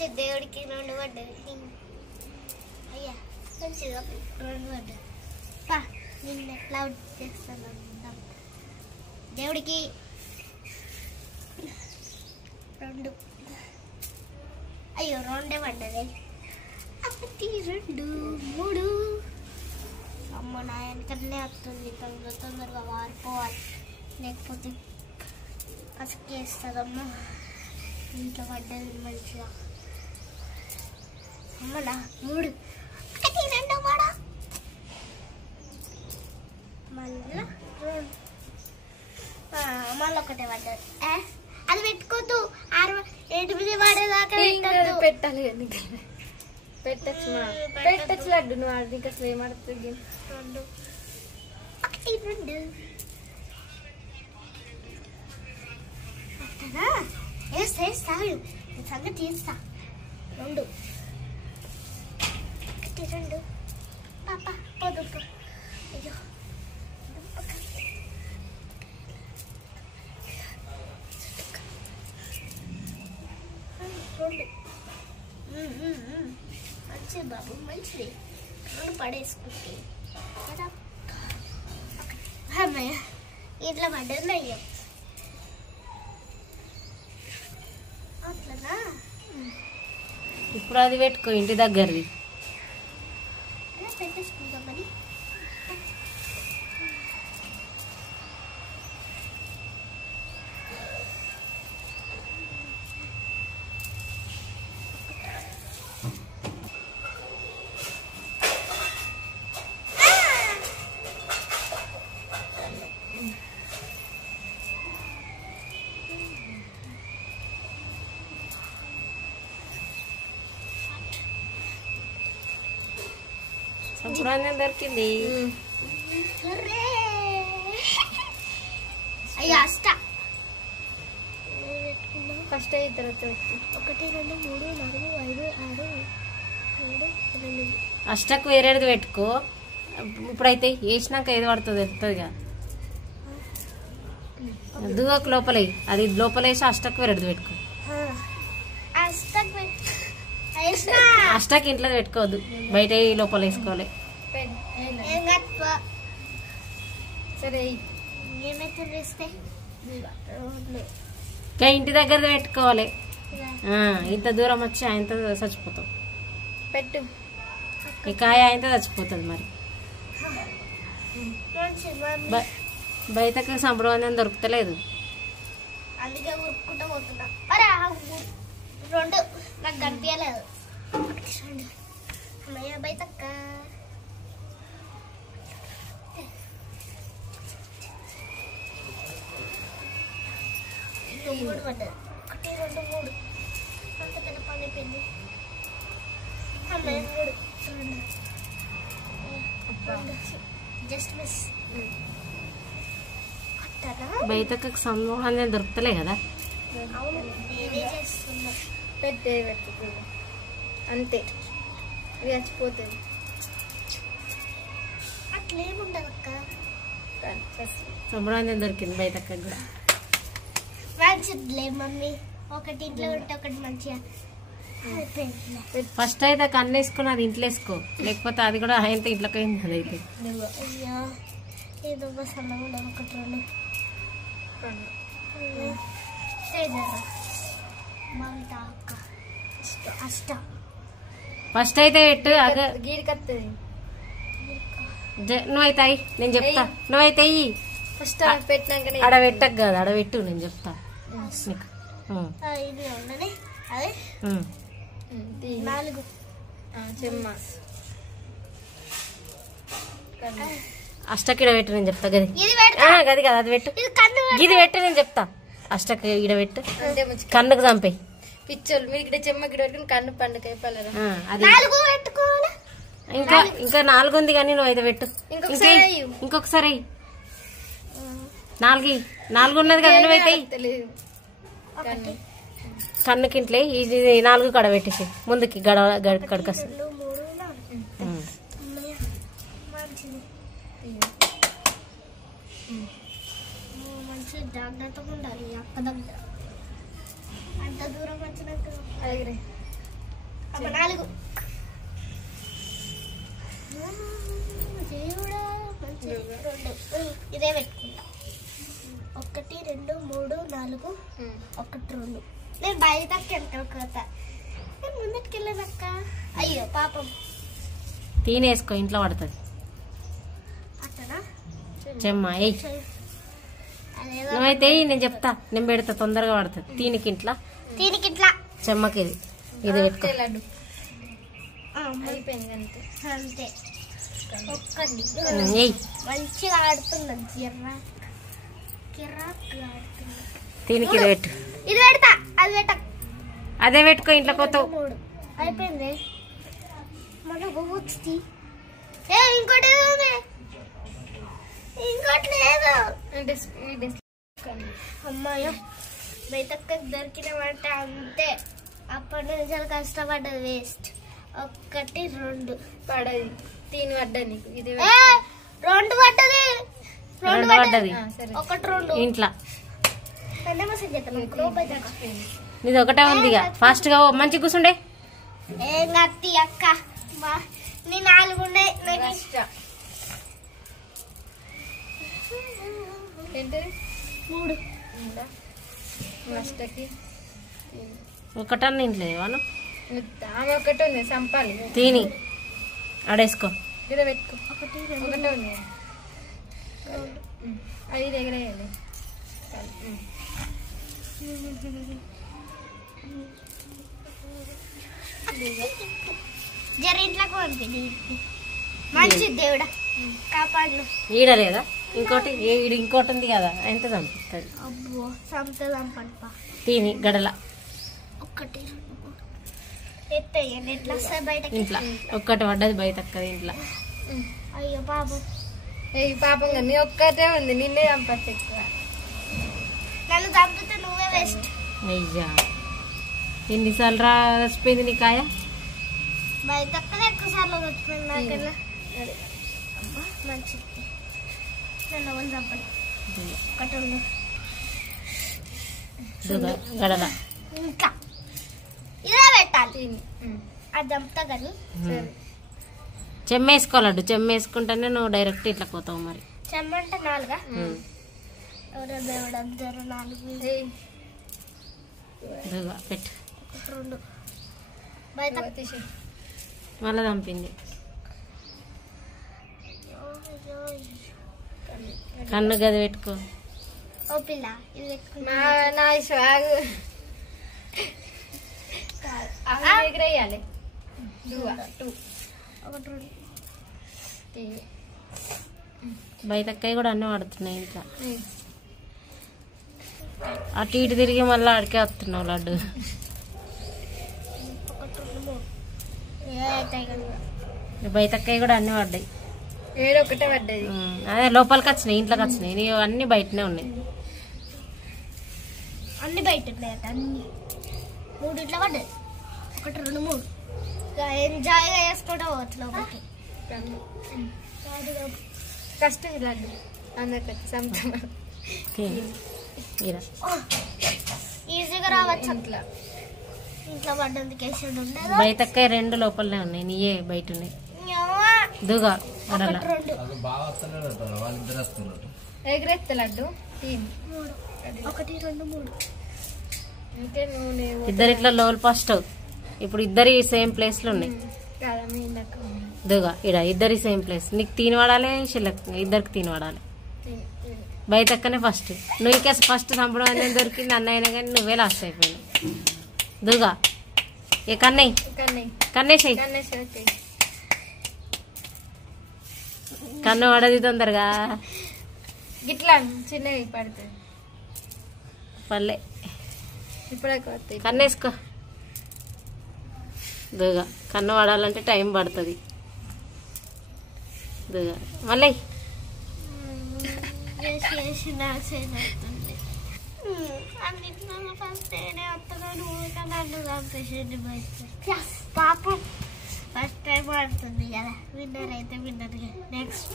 మంచి దేవుడికి 2 పడ్డది. అయ్యా మంచిగా 2 పడ్డది. పా నిన్న ఎట్లా చేస్తాను దేవుడికి 2. అయ్యో 2 పడ్డది. 1 2 3. అమ్మ నా వెనకనే వస్తుంది. తొందరగా వారిపోవాలి, లేకపోతే పసికేస్తుందమ్మ. ఇంట్లో పడ్డది మంచిగా. అమ్మ నా 3 1 2 పడ మళ్ళీ 2 మళ్ళీ 1 పడ్డది. అది పెట్టుకోద్దు. 6 8 పడేదాకా పెట్టాలి. పెట్టచ్చు పెట్టచ్చు లడ్డు. నువ్వు ఆడి ఇంకా అసలు ఏమాడుతుంది. 2 1 2 వేస్తా సంగతి తీస్తా. 2 1 2 పాప పోదు. అయ్యో మంచిది బాబు, మంచిది. 2 పడేసుకుంటే అమ్మయ్య ఇట్లా పడ్డది. అయ్యో అట్లనా. ఇప్పుడు అది పెట్టుకో ఇంటి దగ్గరది. పెట్టేసుకుందామని. సంప్రదాయం దొరికింది. అయ్యో అష్ట ఫస్ట్ అయిన తర్వాత 1 2 3 4 5 6 7 8. అష్టకు వేరేది పెట్టుకో. ఇప్పుడైతే వేసినాక ఏది పడుతుంది తెలుస్తుందిగా. దువ్వకు లోపలే అది లోపలేసి అష్టకు వేరేది పెట్టుకో. అష్టకి ఇంట్లో పెట్టుకోవద్దు, బయట లోపల వేసుకోవాలి. సరే ఇంటి దగ్గర పెట్టుకోవాలి. ఇంత దూరం వచ్చి ఆయనతో చచ్చిపోతాం. పెట్టు ఈ కాయ ఆయనతో చచ్చిపోతుంది. మరి బయటకు సంప్రదాయం దొరుకుతలేదు, అందుకే ఉరుక్కుంటూ పోతున్నా. 2 నాకు కనిపించలేదు. అమ్మయ్య బయటక్క 3 పడ్డది. 1 2 3 అంత పెద్ద పని అయిపోయింది. అమ్మయ్య 3 జస్ట్ మిస్. బయటకు సంప్రదాయం దొరుకుతలే కదా. అవును నేనే చేస్తున్నా. పెట్టుకో అంతే, ఇవి చచ్చిపోతుంది. అట్లేముండదు అక్క. సంప్రదాయం దొరికింది బయటకు కూడా. మంచిదిలే మమ్మీ. ఒకటి ఇంట్లో ఉంటే ఒకటి మంచిగా. ఫస్ట్ అయితే కన్ను వేసుకుని అది ఇంట్లో వేసుకో, లేకపోతే అది కూడా ఆయనతో ఇంట్లోకి అయింది. అదైతే అయ్యా ఏదో సన్నగా ఉండదు. 1 2 అష్ట ఫస్ట్ అయితే పెట్టు. గీరికత్తది. నువ్వైతే అయ్యి నేను చెప్తా. నువ్వైతే అయ్యి ఫస్ట్ పెట్టినాక ఆడ పెట్టకు కదా, ఆడ పెట్టు నేను చెప్తా. అదే 4 చెమ్మ అష్టకి ఇడ పెట్టు నేను చెప్తా. గది గది కదా, అది పెట్టు. ఇది పెట్టు నేను చెప్తా. అష్టకి ఇడ పెట్టు. కన్నుకు చంపే పిచ్చోళ్ళు మీరు ఇక్కడ చెమ్మ గిడ పెట్టుకుని కన్ను పండుగ అయిపోలేరా. అది ఇంకా 4 ఉంది కానీ నువ్వు అయితే పెట్టు. ఇంకొకసారి 4 ఉన్నది కదా, నువ్వైతే కన్నుకి ఇంట్లో ఇది 4 కడ పెట్టేసి ముందుకి గడకొస్తుంది. జాగ్రత్తగా ఉండాలి అక్క దగ్గర. అంత దూరం వచ్చినాక బయటకి వెనకలుకోతా ముందటికి వెళ్ళానక్క. అయ్యో పాపం. తీనేసుకో ఇంట్లో పడుతుంది. అట్టనా చెమ్మ ఏయ్ నువ్వైతే నేను చెప్తా, నేను పెడతా తొందరగా పడుతుంది. దీనికి ఇంట్లో చెమ్మకి ఇది పెట్టుకో. అంతే ఒక్కటి మంచిగా ఆడుతున్నాను. దీనికి ఇది పెట్టు. ఇది పెడతా, అది పెట్ట. అదే పెట్టుకో ఇంట్లో కొత్త. అయిపోయింది మన వచ్చి. ఇంకోటి ఇంకోటి లేదు. అమ్మాయి బయటకు దొరికినామంట అంతే. అప్పటి నుంచి కష్టపడ్డది వేస్ట్. 1 2 పడది. 3 పడ్డది నీకు. ఇది 2 పడ్డది. 2 పడ్డది. 1 2 ఇంట్లో నీది నీది ఒకటే ఉంది. ఫాస్ట్ గా మంచి కూర్చుండే. ఏం కత్తి అక్క నీ 4 ఉండే. ఏంటది 3 ఒకటన్నా ఇంట్లో వాళ్ళు ఆమె ఒకటి ఉంది సంపాలి. తిని ఆడేసుకో. ఇదే పెట్టుకో. ఒకటే ఉంది అది దగ్గర జర ఇంట్లోకి పంపి. మంచి దేవుడా కాపాడు. ఈడ లేదా ఇంకోటి ఇంకోటి ఉంది కదా, ఎంత చంపిస్తుంది. అబ్బో సంత చంపండి. తిని గడల 1 2 ఎట్లా వస్తాయి బయటకి. ఇంట్లో ఒక్కటి పడ్డది బయట అక్కది ఇంట్లో. అయ్యో పాపం. పాపం నీ ఒక్కటే ఉంది, నిన్నే చంపచ్చు ఎక్కువ. నన్ను చంపితే నువ్వే వేస్ట్. అయ్యా ఎన్నిసార్లు రాసిపోయింది నీ కాయ. బయట ఎక్కువ సార్లు వచ్చిపోయింది నాకన్నా. అబ్బా మంచిది. నన్ను ఎవరు చంపండి. 1 ఉంది గడల. ఇంకా ఇదే పెట్టాలి. అది చంపుతా కానీ చెమ్మేసుకోవాలడ్డు. చెమ్మేసుకుంటేనే నువ్వు డైరెక్ట్ ఇట్లా పోతావు. మరి చెమ్మంటే 4 ఎవరో దేవుడు 4 పెట్టు. 1 2 బయట తీసి మళ్ళా చంపింది. కన్ను గది పెట్టుకో. ఓ పిల్ల ఇది పెట్టుకున్నా. నా స్వాగు ఎగరేయాలి. 2 1 2 బయటక్కయ్య కూడా అన్నీ పడుతున్నాయి. ఇంకా అటు ఇటు తిరిగి మళ్ళీ ఆడికే వస్తున్నావు లడ్డు. 1 2 బయటక్కయ్య కూడా అన్నీ పడ్డాయి. 7 ఒకటే పడ్డది. అదే లోపలికి వచ్చినాయి, ఇంట్లోకి వచ్చినాయి. నీ అన్ని బయటనే ఉన్నాయి. అన్ని బయట ఉన్నాయి. అన్ని 3 ఇట్లా పడ్డాయి. 1 2 3 ఎంజాయ్గా వేసుకోవడం పోవచ్చు లోపలికి. కష్టం లడ్డు అందరికి సంతం ఈజీగా రావచ్చు. ఇంట్లో పడ్డందుకు వేసాడు ఉండదు. బయటక్కయ్య 2 లోపలనే ఉన్నాయి, నీయే బయట ఉన్నాయి. దుగా అడలా 2 ఎగరేస్తా లడ్డు. 1 2 3 అంటే నువ్వు ఇద్దరు ఇట్లా లోల్ ఫస్ట్. ఇప్పుడు ఇద్దరి సేమ్ ప్లేస్ లో ఉన్నాయి. దుగా ఇడ ఇద్దరి సేమ్ ప్లేస్. నీకు తిని వాడాలి, ఇద్దరికి తిని వాడాలి. బయటక్కనే ఫస్ట్. నువ్వు ఇంకా ఫస్ట్ చంపడం అనేది దొరికింది అన్నయ్యనే కానీ నువ్వే లాస్ట్ అయిపోయావు. దుగా ఏ కన్నయ్య కన్నేసాయి. కన్ను పడది తొందరగా. గిట్లా చిన్నగా పడుతుంది. పల్లె ఇప్పుడే కన్నేసుకో. దుగా కన్ను పడాలంటే టైం పడుతుంది. దుగా మళ్ళీ పాపం ఫస్ట్ టైం ఆడుతుంది కదా. విన్నర్ అయితే విన్నర్. నెక్స్ట్